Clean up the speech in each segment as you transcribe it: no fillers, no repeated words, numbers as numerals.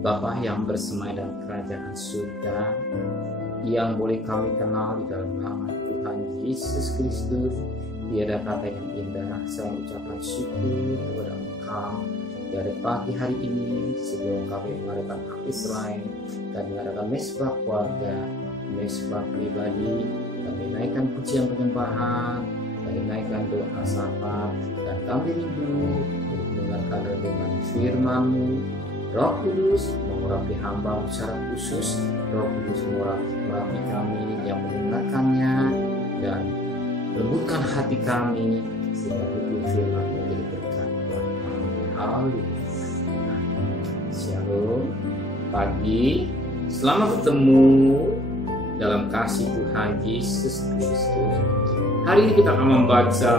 Bapa yang bersemai dalam kerajaan surga, yang boleh kami kenal di dalam nama Tuhan Yesus Kristus. Tiada kata yang indah saya mengucapkan syukur kepada Engkau dari pagi hari ini sebelum kami mengadakan habis lain dan mengadakan mesbah keluarga, mesbah pribadi, kami naikkan pujian penyembahan, kami naikkan doa sapa, dan kami rindu untuk mendengarkan renungan firman-Mu. Roh Kudus mengurapi hamba secara khusus, Roh Kudus mengurapi kami yang mendengarkannya dan lembutkan hati kami sehingga tubuh firman menjadi berkat buat kami. Haleluya. Shalom. Pagi, selamat bertemu dalam kasih Tuhan Yesus Kristus. Hari ini kita akan membaca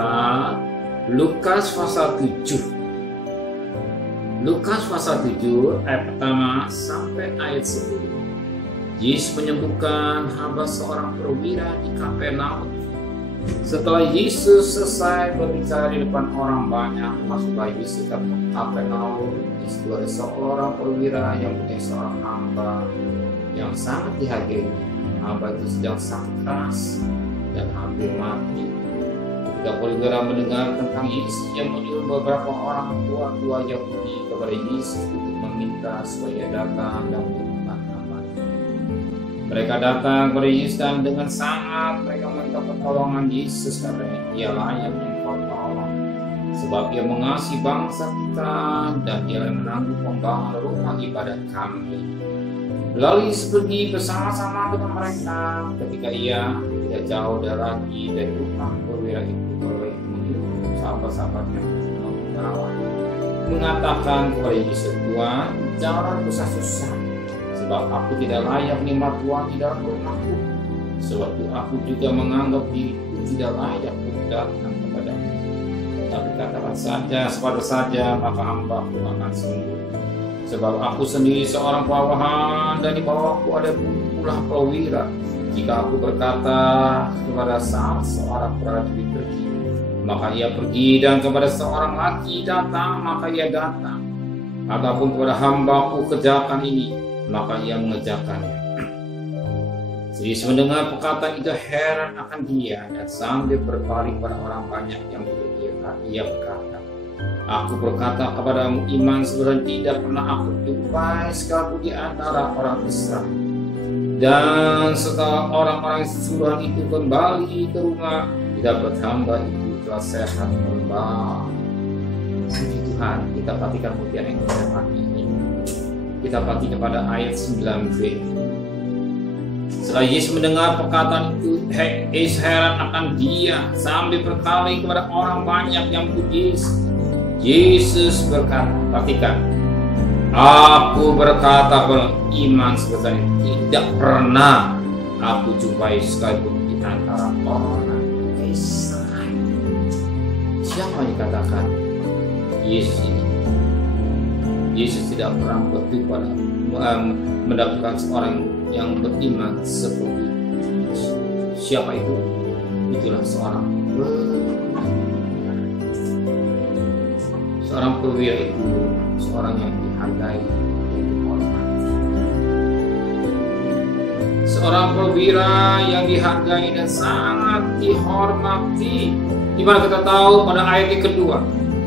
Lukas pasal 7. Lukas pasal 7 ayat pertama sampai ayat 10. Yesus menyembuhkan hamba seorang perwira di Kapernaum. Setelah Yesus selesai berbicara di depan orang banyak, masuklah Yesus ke Kapernaum. Di situ ada seorang perwira yang punya seorang hamba yang sangat dihargai. Hamba itu sedang sakit keras dan hampir mati. Ketika perwira mendengar tentang Yesus, ia menyuruh beberapa orang tua Yahudi kepada Yesus untuk meminta supaya datang dan menyembuhkan hambanya. Mereka datang kepada Yesus dan dengan sangat mereka minta pertolongan Yesus karena ia layak engkau tolong. Sebab ia mengasihi bangsa kita dan ia menanggung pembangunan rumah ibadat kami. Lalu Yesus pergi bersama-sama dengan mereka. Ketika ia tidak jauh lagi dari rumah perwira itu, perwira itu menyuruh sahabat-sahabatnya mengawal, mengatakan kepada Yesus, Tuhan, jangan susah-susah, sebab aku tidak layak menerima Tuhan di dalam rumahku. Sebab itu aku juga menganggap diriku tidak layak untuk datang kepadamu. Tapi katakan saja, sepada saja, maka hamba-Ku akan sembuh. Sebab aku sendiri seorang bawahan dan di bawahku ada pula perwira. Jika aku berkata kepada salah seorang prajurit pergi, maka ia pergi, dan kepada seorang laki datang, maka ia datang. Ataupun kepada hamba-Ku kerjakan ini, maka ia mengerjakannya. Yesus mendengar perkataan itu heran akan dia, dan sambil berpaling pada orang banyak yang berdiri, ia berkata, Aku berkata kepadamu, iman sebenarnya tidak pernah aku jumpai sekalipun di antara orang Israel. Dan setelah orang-orang suruhan itu kembali ke rumah, didapat hamba itu telah sehat kembali. Puji Tuhan, kita perhatikan mutiara yang kita pagi ini. Kita perhatikan pada ayat 9b. Setelah Yesus mendengar perkataan itu, Yesus heran akan dia sambil berpaling kepada orang banyak yang puji Yesus. Yesus berkata, perhatikan, aku berkata bahwa iman sebesar ini tidak pernah aku jumpai sekalipun di antara orang Israel. Siapa yang dikatakan Yesus ini? Yesus tidak pernah betul pada mendapatkan seorang yang beriman seperti siapa itu? Itulah seorang perwira itu, seorang yang dihargai, dihormati. Seorang perwira yang dihargai dan sangat dihormati. Di mana kita tahu pada ayat yang kedua,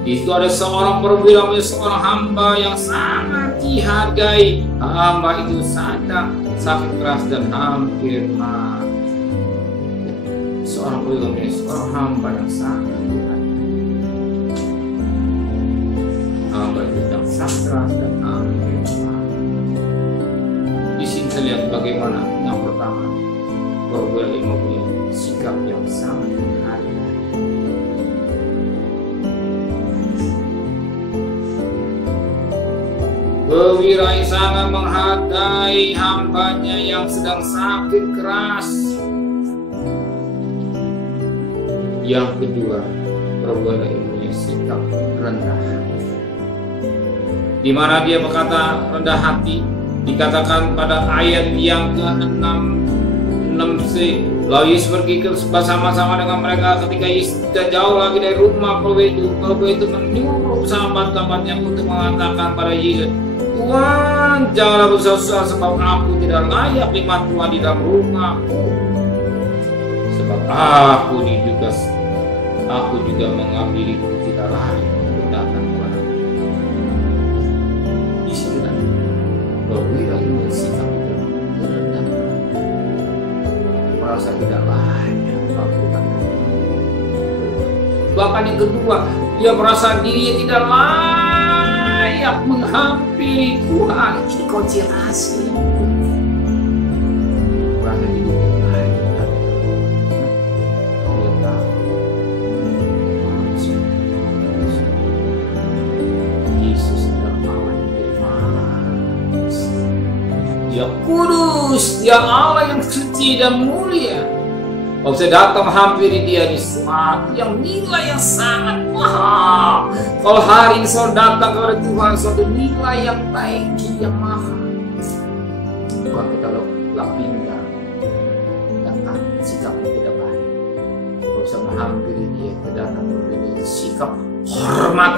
itu ada seorang perwira, seorang hamba yang sangat dihargai. Hamba itu sedang sakit keras dan hampir mati. Seorang perwira, seorang hamba yang sangat dihargai. Hamba itu sedang sakit keras dan hampir mati. Di sini kita lihat bagaimana yang pertama, perwira yang mempunyai sikap yang sangat menghargai. Perwira yang sangat menghargai hambanya yang sedang sakit keras. Yang kedua, perwira yang mempunyai sikap rendah hati. Di mana dia berkata rendah hati, dikatakan pada ayat yang ke-6 6c. Lalu Yesus pergi bersama-sama dengan mereka. Ketika Yesus tidak jauh lagi dari rumah pelebur itu menyuruh sahabat-sahabatnya untuk mengatakan pada Yesus, Tuhan, janganlah bersusah sebab aku tidak layak nikmat Tuhan di dalam rumahku. Sebab aku juga mengambil itu tidak layak untuk datang kepada istilah perwira ini sikap rendah, merasa tidak layak melakukan. Bahkan yang kedua, dia merasa dirinya tidak layak menghampiri Tuhan. Ini kunci rahasia. Merasa dirinya tidak layak. Dia kudus, dia Allah yang suci dan mulia. Kalau saya datang hampiri dia di suatu yang nilai yang sangat mahal. Kalau hari ini saya datang kepada Tuhan, suatu nilai yang baik, yang mahal. Kalau kita lapingkan, datang sikap yang tidak baik. Kalau saya menghampiri dia, kita datang kepada sikap hormat.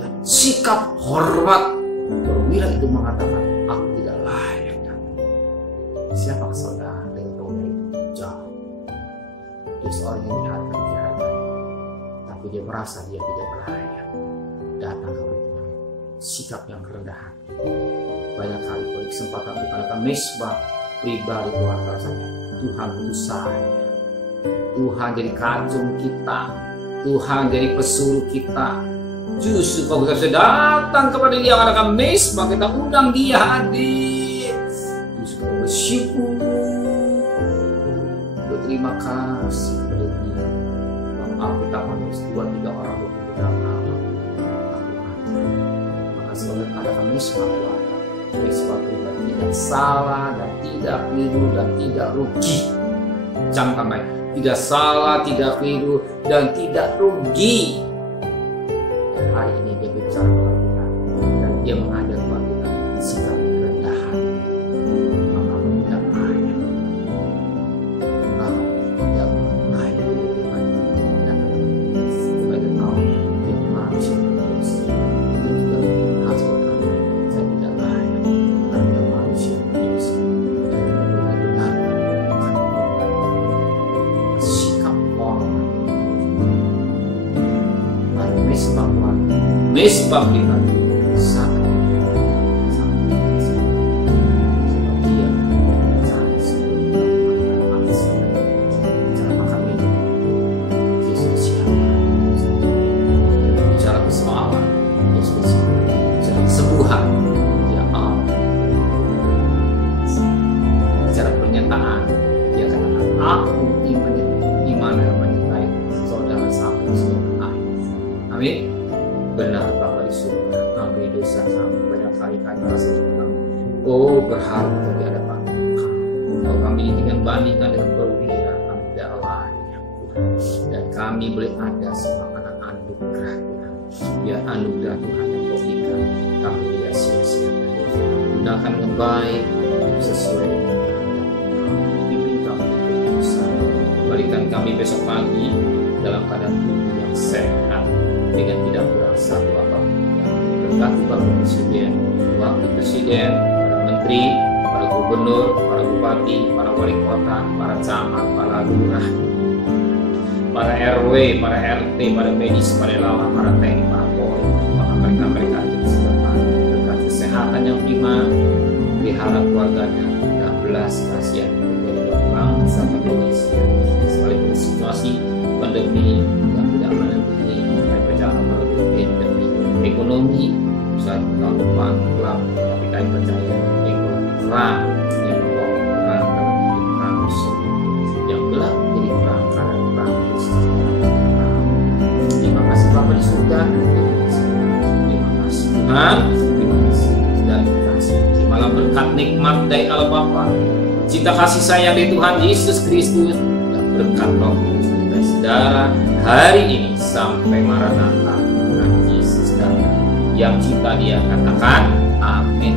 Ya, sikap hormat. Perwira itu mengatakan, aku tidak layak datang. Siapa saudara dengan perwira itu? Jauh. Dia seorang yang dihargai, tapi dia merasa dia tidak layak datang kepada Tuhan. Sikap yang rendah hati. Banyak kali pada kesempatan Tuhan akan mesbah pribadi keluarga rasanya. Tuhan butuh saya. Tuhan jadi kacung kita. Tuhan jadi pesuruh kita. Justru kalau kita datang kepada dia akan mesbah, kita undang dia hadir. Justru kita bersyukur, berterima kasih kepada dia. Alkitab menulis 2-3 orang berkumpul dalam nama Tuhan. Maka saudara adakan mesbah Tuhan. Mesbah Tuhan tidak salah dan tidak keliru dan tidak rugi. Camkan baik, tidak salah, tidak keliru dan tidak rugi. Hari ini dia bicara kepada kita dan dia mengajar kepada kita sikap rendah hati. Maka tidak layak, tidak layak dan sebagai tahu dia manusia berdosa. Itu juga harus berkata, saya tidak layak karena dia manusia berdosa. Saya tidak boleh benarkan sikap hormat. Mari mesbah mesbah pribadi sangat sebab dia bicara sebelum bicara makan minum dia sudah siap, bicara persoalan dia sudah siap, bicara kesembuhan dia Allah, bicara pernyataan dia katakan aku iman yang menyertai saudara sampai saudara akhir. Amin. Benar Bapa di surga, ampuni dosa kami. Banyak kali kami merasa curang. Oh, berharap di hadapan Engkau. Kalau kami dengan bandingkan dengan perwira, kami tidak layak Tuhan. Dan kami boleh ada semua anak anugerah Tuhan. Biar anugerah Tuhan yang Kau berikan, kami tidak sia-siakan. Gunakan dengan baik, sesuai dengan kehendak Engkau. Pimpin kami dengan keputusan. Berikan kami besok pagi dalam keadaan tubuh yang sehat, dengan tidak kurang satu apapun. Berkati Bapak Presiden, Wakil Presiden, para Menteri, para Gubernur, para Bupati, para Wali Kota, para Camat, para Lurah, para RW, para RT, para medis, para relawan, para TNI, para Polri. Maka mereka itu disertai berkat kesehatan yang prima, pelihara keluarganya, dan belas kasihan dari bangsa Indonesia. Sekalipun situasi pandemi yang tidak menentu, berjalan melalui endemi ekonomi saat tahun depan gelap, tapi kami percaya ekonomi terang yang membawa terang dalam hidup kami semua. Yang gelap menjadi terang karena terang Kristus. Terima kasih Bapa di surga. Terima kasih Tuhan. Terima kasih dan terima kasih. Di malam berkat nikmat dari Allah Bapa, cinta kasih sayang dari Tuhan Yesus Kristus dan berkat Roh Kudus dari saudara hari ini sampai Maranatha, Tuhan Yesus datang. Yang cinta dia katakan amin.